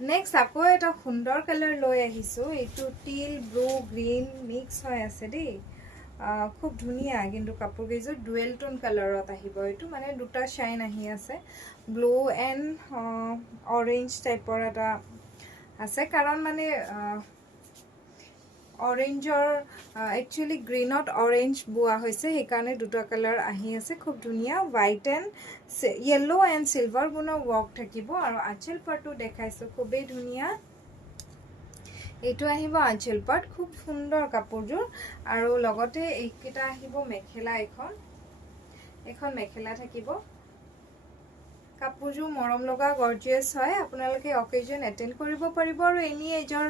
Next আকৌ এটা সুন্দৰ কালাৰ লৈ আহিছোঁ। এইটো টিল ব্লু গ্ৰীণ মিক্স হৈ আছে দেই। খুব ধুনীয়া, কিন্তু কাপোৰ কেইযোৰ ডুৱেল টোন কালাৰত আহিব। এইটো মানে দুটা শ্বাইন আহি আছে, ব্লু এণ্ড অৰেঞ্জ টাইপৰ এটা আছে, কাৰণ মানে অৰেঞ্জৰ একচুৱেলি গ্ৰীণত অৰেঞ্জ বোৱা হৈছে, সেইকাৰণে দুটা কালাৰ আহি আছে। খুব ধুনীয়া, white and yellow and silver গুণৰ ৱৰ্ক থাকিব। আৰু আঁচল পাটটো দেখাইছোঁ, খুবেই ধুনীয়া। এইটো আহিব আঁচল পাট, খুব সুন্দৰ কাপোৰযোৰ। আৰু লগতে এইকেইটা আহিব মেখেলা, এখন মেখেলা থাকিব। কাপোৰযোৰ মৰম লগা গৰ্জিয়াছ হয়। আপোনালোকে অকেজন এটেণ্ড কৰিব পাৰিব আৰু এনি এজৰ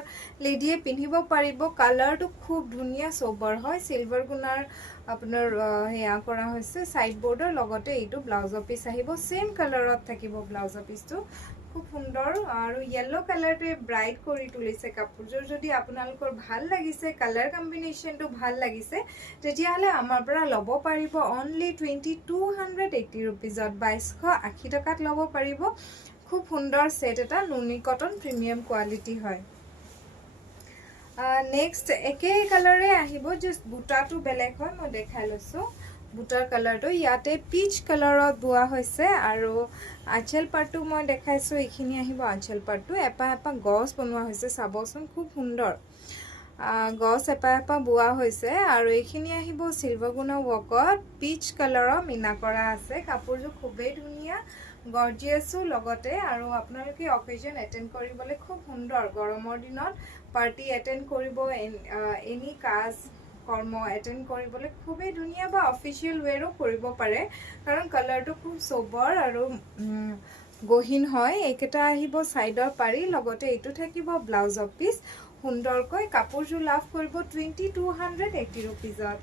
লেডিয়ে পিন্ধিব পাৰিব। কালাৰটো খুব ধুনীয়া চবৰ হয়, চিলভাৰ গুণাৰ আপোনাৰ সেয়া কৰা হৈছে ছাইড বৰ্ডৰ। লগতে এইটো ব্লাউজৰ পিচ আহিব, চেম কালাৰত থাকিব ব্লাউজৰ পিচটো, খুব সুন্দৰ। আৰু য়েল্লো কালাৰটোৱে ব্ৰাইট কৰি তুলিছে কাপোৰযোৰ। যদি আপোনালোকৰ ভাল লাগিছে, কালাৰ কম্বিনেশ্যনটো ভাল লাগিছে, তেতিয়াহ'লে আমাৰ পৰা ল'ব পাৰিব অনলি 2280 ৰুপিজত, 2280 টকাত ল'ব পাৰিব। খুব সুন্দৰ ছেট এটা, নুনি কটন প্ৰিমিয়াম কোৱালিটি হয়। নেক্সট একেই কালাৰে আহিব, জাষ্ট বুটাটো বেলেগ হয়। মই দেখাই লৈছোঁ বুটাৰ কালাৰটো। ইয়াতে পিচ কালাৰত বোৱা হৈছে। আৰু আঁচল পাটটো মই দেখাইছোঁ, এইখিনি আহিব আঁচল পাটটো। এপাহ এপাহ গছ বনোৱা হৈছে, চাবচোন খুব সুন্দৰ গছ এপাহ এপাহ বোৱা হৈছে। আৰু এইখিনি আহিব চিলভাৰ গুণৰ ৱৰ্কত, পিচ কালাৰৰ মিনা কৰা আছে। কাপোৰযোৰ খুবেই ধুনীয়া, গৰ্জিয়াছো লগতে। আৰু আপোনালোকে অকেজন এটেণ্ড কৰিবলৈ খুব সুন্দৰ, গৰমৰ দিনত পাৰ্টি এটেণ্ড কৰিব, এনি কাজ কৰ্ম এটেণ্ড কৰিবলৈ খুবেই ধুনীয়া, বা অফিচিয়েল ৱেৰো কৰিব পাৰে, কাৰণ কালাৰটো খুব চবৰ আৰু গহীন হয়। এইকেইটা আহিব ছাইডৰ পাৰি, লগতে এইটো থাকিব ব্লাউজৰ পিচ। সুন্দৰকৈ কাপোৰযোৰ লাভ কৰিব 2280 ৰুপিজত।